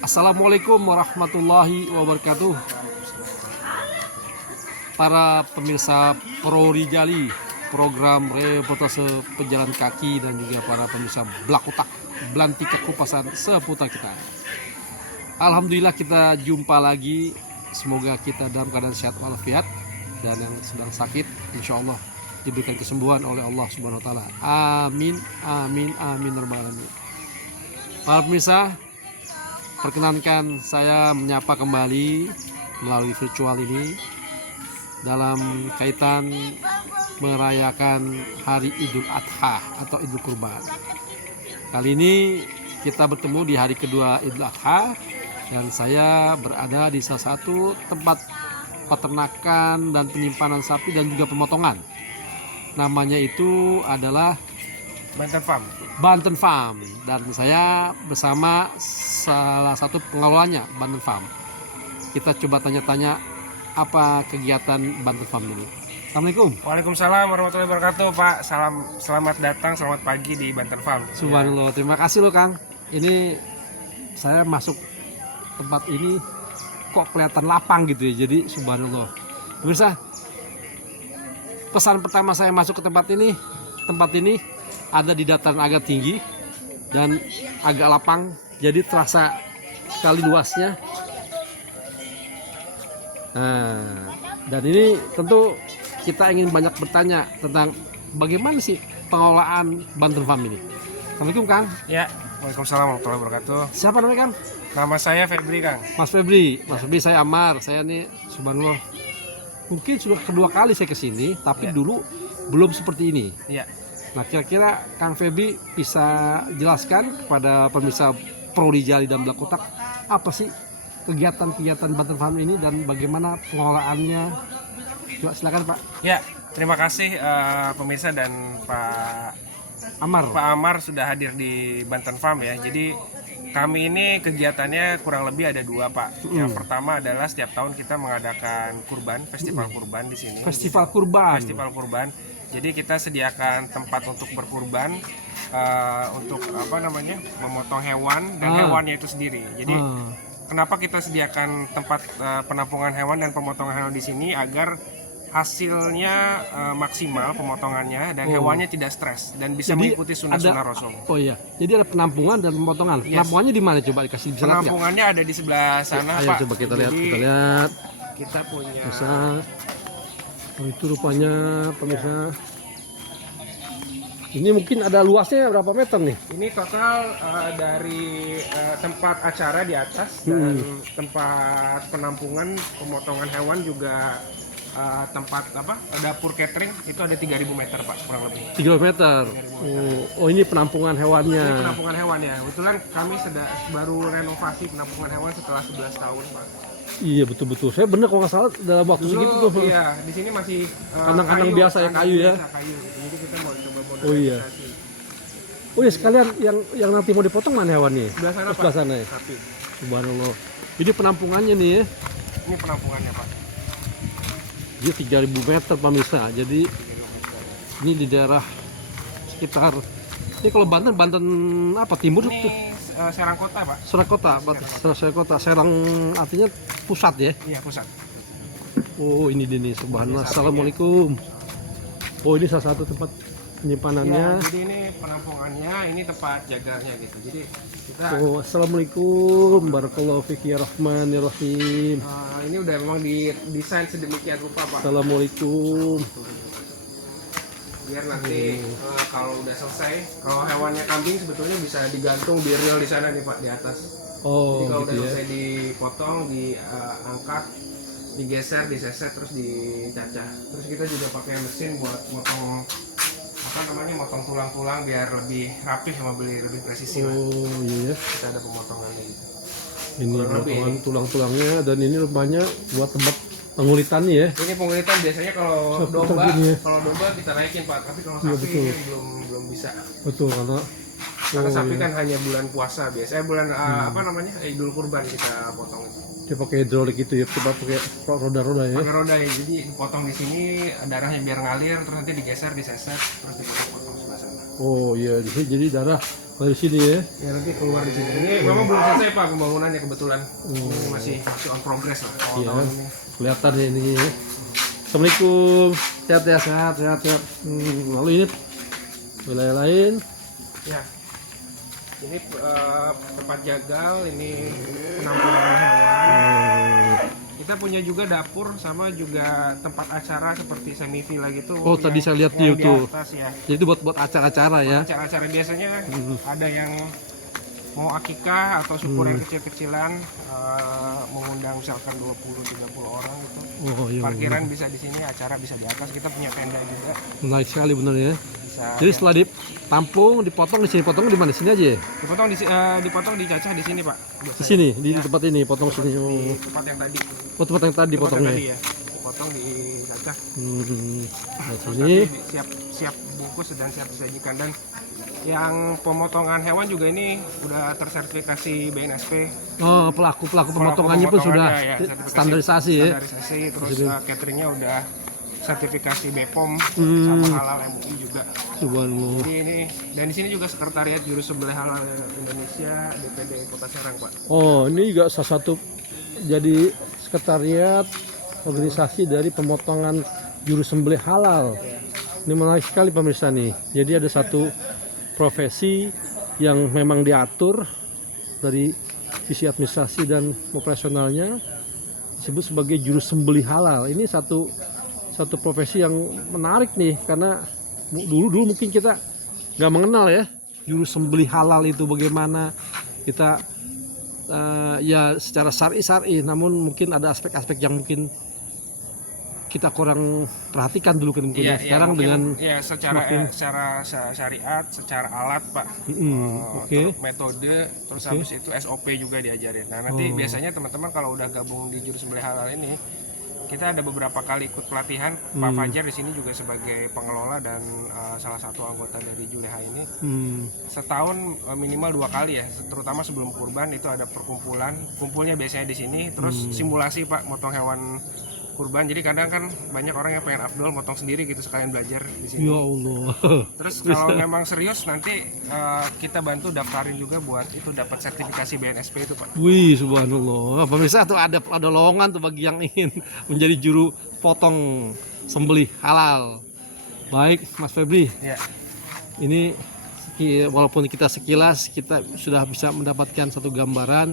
Assalamualaikum warahmatullahi wabarakatuh. Para pemirsa Pro Rijali, program reportase pejalan kaki, dan juga para pemirsa Blak Utak, Belantika Kupasan seputar kita. Alhamdulillah kita jumpa lagi. Semoga kita dalam keadaan sehat walafiat, dan yang sedang sakit insya Allah diberikan kesembuhan oleh Allah Subhanahu Wa Taala. Amin, amin, amin, amin. Para pemirsa, perkenankan saya menyapa kembali melalui virtual ini dalam kaitan merayakan hari Idul Adha atau Idul Kurban. Kali ini kita bertemu di hari kedua Idul Adha, dan saya berada di salah satu tempat peternakan dan penyimpanan sapi dan juga pemotongan. Namanya itu adalah Banten Farm, dan saya bersama salah satu pengelolanya, Banten Farm. Kita coba tanya-tanya apa kegiatan Banten Farm ini. Assalamualaikum. Waalaikumsalam warahmatullahi wabarakatuh, Pak. Selamat datang, selamat pagi di Banten Farm. Subhanallah, terima kasih loh Kang. Ini saya masuk tempat ini kok kelihatan lapang gitu ya. Jadi subhanallah. Pemirsa, pesan pertama saya masuk ke tempat ini ada di dataran agak tinggi dan agak lapang, jadi terasa sekali luasnya. Nah, dan ini tentu kita ingin banyak bertanya tentang bagaimana sih pengelolaan Banten Farm ini. Assalamualaikum Kang. Ya, waalaikumsalam warahmatullahi wabarakatuh. Siapa namanya Kang? Nama saya Febri, Kang. Mas Febri. Mas Febri, saya Amar. Saya nih subhanallah, mungkin sudah kedua kali saya kesini, tapi dulu belum seperti ini. Iya. Nah, kira-kira Kang Febri bisa jelaskan kepada pemirsa Pro Rijali dan Blak Utak apa sih kegiatan-kegiatan Banten Farm ini dan bagaimana pengelolaannya? Coba silakan Pak Ya, terima kasih pemirsa dan Pak Amar. sudah hadir di Banten Farm ya. Jadi kami ini kegiatannya kurang lebih ada dua, Pak. Yang pertama adalah setiap tahun kita mengadakan kurban, festival kurban di sini. Festival kurban. Festival kurban. Jadi kita sediakan tempat untuk berkurban, untuk memotong hewan dan hewannya itu sendiri. Jadi kenapa kita sediakan tempat penampungan hewan dan pemotongan hewan di sini agar hasilnya maksimal pemotongannya dan hewannya tidak stres dan bisa mengikuti sunnah-sunnah Rasul. Oh iya, jadi ada penampungan dan pemotongan. Penampungannya di mana, coba dikasih bisa lihat? Penampungannya ada di sebelah sana, Ayo, Pak. coba kita lihat, Jadi, kita punya. Bisa. Oh, itu rupanya pemirsa. Ini mungkin ada luasnya berapa meter nih? Ini total dari tempat acara di atas dan tempat penampungan pemotongan hewan juga tempat dapur catering itu ada 3.000 meter, Pak, kurang lebih. 3 meter. Oh, ini penampungan hewannya. Ini penampungan hewan ya. Kebetulan kami baru renovasi penampungan hewan setelah 11 tahun, Pak. Iya, betul-betul. Saya bener kalau nggak salah dalam waktu segitu tuh. Iya, di sini masih kandang-kandang biasa ya, kayu ya. Kayu gitu. Jadi kita mau coba modernisasi. Oh iya. Oh iya, sekalian yang nanti mau dipotong mana hewannya? Sebelah sana, Pak. Sebelah sana ya. Sapi. Subhanallah. Ini penampungannya nih ya. Ini penampungannya, Pak. Dia 3.000 meter pemirsa. Jadi ini di daerah sekitar, ini kalau Banten apa timur? Ini Serang Kota, Pak. Serang Kota, Serang Kota. Serang artinya pusat ya. Iya, pusat. Oh, ini dia nih, subhanallah. Assalamualaikum. Oh, ini salah satu tempat penyimpanannya. Ya, jadi ini penampungannya, ini tempat jaganya gitu. Jadi kita Oh, assalamualaikum, barakallahu fiki ya rahmanirrahim. ini udah memang didesain sedemikian rupa, Pak. Assalamualaikum. Biar nanti kalau udah selesai, kalau hewannya kambing sebetulnya bisa digantung di reel di sana nih, Pak, di atas. Oh, Jadi kalau gitu udah ya. selesai dipotong, diangkat, digeser, diseset, terus dicacah. Terus kita juga pakai mesin buat motong motong tulang-tulang biar lebih rapih sama lebih presisi lah. Oh, iya. Kita ada pemotongannya gitu. Ini Kurang lebih. potongan tulang-tulangnya, dan ini rupanya buat tempat pengulitannya ya. Ini pengulitan biasanya kalau Seputar domba, gini ya. kalau domba kita naikin, Pak, tapi kalau Iya, sapi betul. ini belum bisa. Betul, karena Sapi iya. kan hanya bulan puasa biasanya bulan Idul Kurban kita potong itu. Dia pakai hidrolik itu ya, coba pakai roda-roda ya. Pakai roda ya, jadi dipotong di sini darahnya biar ngalir, terus nanti digeser, diseset, terus dipotong sebelah sana. Oh iya, jadi darah Dari sini ya. Ya nanti keluar di sini. Ini memang belum selesai Pak pembangunannya kebetulan. Ini masih on progress lah. Iya. Tahun ini. Kelihatan ya ini. Assalamualaikum. Sehat ya, sehat. Lalu ini wilayah lain. Ya. Ini tempat jagal, ini penampungan hewan. Kita punya juga dapur sama juga tempat acara seperti semivilla gitu. Oh, tadi saya lihat di yang YouTube. Di atas, ya. Jadi itu buat acara-acara ya. Acara-acara biasanya ada yang mau akikah atau syukuran kecil-kecilan, mengundang misalkan 20-30 orang gitu. Oh iya. Parkiran bisa di sini, acara bisa di atas. Kita punya tenda juga. Menarik sekali benar ya. Bisa. Jadi setelah ditampung, dipotong di sini, potong di mana? Sini aja ya? Dipotong dicacah di sini Pak. Di sini, di tempat ini, potong sini. Di tempat yang tadi. Oh, tempat yang tadi Tempat yang potongnya. tadi ya. Dipotong dicacah. Nah, Terus sini. nanti siap bungkus dan siap disajikan. Dan yang pemotongan hewan juga ini udah tersertifikasi BNSP. Oh, pelaku pemotongannya pun sudah ya, sertifikasi standarisasi ya. Standarisasi, terus cateringnya udah sertifikasi BPOM sama halal MUI juga. Subhanallah. Jadi ini dan di sini juga sekretariat juru sembelih halal Indonesia DPD Kota Serang Pak. Oh, ini juga salah satu jadi sekretariat organisasi dari pemotongan juru sembelih halal. Ini menarik sekali pemirsa nih. Jadi ada satu profesi yang memang diatur dari sisi administrasi dan operasionalnya disebut sebagai juru sembelih halal. Ini satu profesi yang menarik nih karena dulu mungkin kita nggak mengenal ya juru sembelih halal itu bagaimana. Kita ya secara syar'i, namun mungkin ada aspek-aspek yang mungkin kita kurang perhatikan dulu kan mungkin ya. Sekarang mungkin, dengan secara syariat, secara alat Pak, Oke. metode, terus habis itu SOP juga diajarin. Nah nanti biasanya teman-teman kalau udah gabung di juru sembelih halal ini, kita ada beberapa kali ikut pelatihan. Pak Fajar di sini juga sebagai pengelola dan salah satu anggota dari Juleha ini. Setahun minimal 2 kali ya, terutama sebelum kurban itu ada perkumpulan. Kumpulnya biasanya di sini, terus simulasi Pak motong hewan kurban. Jadi kadang kan banyak orang yang pengen afdol motong sendiri gitu sekalian belajar di sini. Ya Allah. Terus kalau memang serius nanti kita bantu daftarin juga buat itu dapat sertifikasi BNSP itu Pak. Wih, subhanallah. Pemirsa tuh ada lowongan tuh bagi yang ingin menjadi juru potong sembelih halal. Baik, Mas Febri. Ya. Ini walaupun kita sekilas kita sudah bisa mendapatkan satu gambaran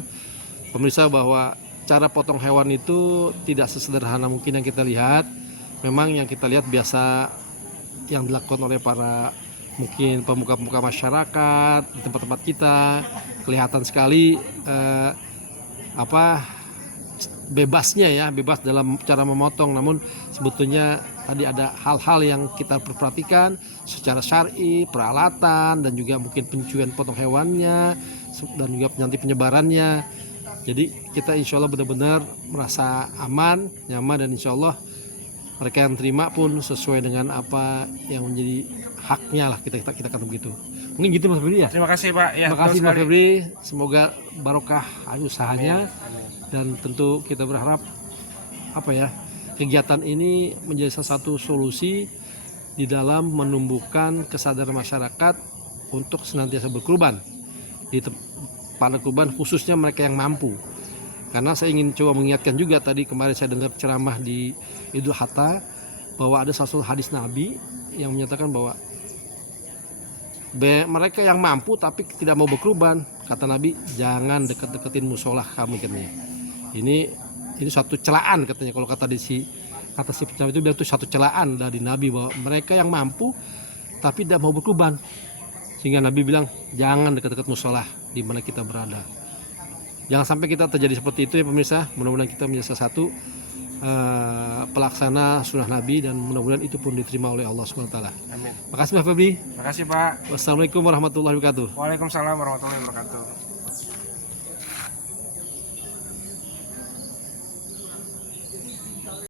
pemirsa bahwa cara potong hewan itu tidak sesederhana mungkin yang kita lihat. Memang yang kita lihat biasa yang dilakukan oleh para mungkin pemuka-pemuka masyarakat di tempat-tempat kita kelihatan sekali bebasnya ya, bebas dalam cara memotong. Namun sebetulnya tadi ada hal-hal yang kita perhatikan secara syar'i, peralatan dan juga mungkin penyucian potong hewannya dan juga nanti penyebarannya. Jadi kita insya Allah benar-benar merasa aman, nyaman, dan insya Allah mereka yang terima pun sesuai dengan apa yang menjadi haknya lah, kita kata begitu. Mungkin gitu Mas Febri ya. Terima kasih Pak. Ya, terima kasih Mas Febri. Semoga barokah usahanya. Dan tentu kita berharap kegiatan ini menjadi salah satu solusi di dalam menumbuhkan kesadaran masyarakat untuk senantiasa berkurban pada kurban, khususnya mereka yang mampu. Karena saya ingin coba mengingatkan juga, tadi kemarin saya dengar ceramah di Idul Adha bahwa ada satu hadis Nabi yang menyatakan bahwa mereka yang mampu tapi tidak mau berkurban, kata Nabi, jangan deket-deketin musola kami katanya. Ini satu celaan katanya, kalau kata si pencapaian itu bilang itu satu celaan dari Nabi bahwa mereka yang mampu tapi tidak mau berkurban. Sehingga Nabi bilang jangan dekat-dekat musola di mana kita berada. Jangan sampai kita terjadi seperti itu ya pemirsa. Mudah-mudahan kita menjadi salah satu pelaksana sunnah Nabi dan mudah-mudahan itu pun diterima oleh Allah SWT. Amin. Makasih Mas Febri. Makasih Pak. Wassalamualaikum warahmatullahi wabarakatuh. Waalaikumsalam warahmatullahi wabarakatuh.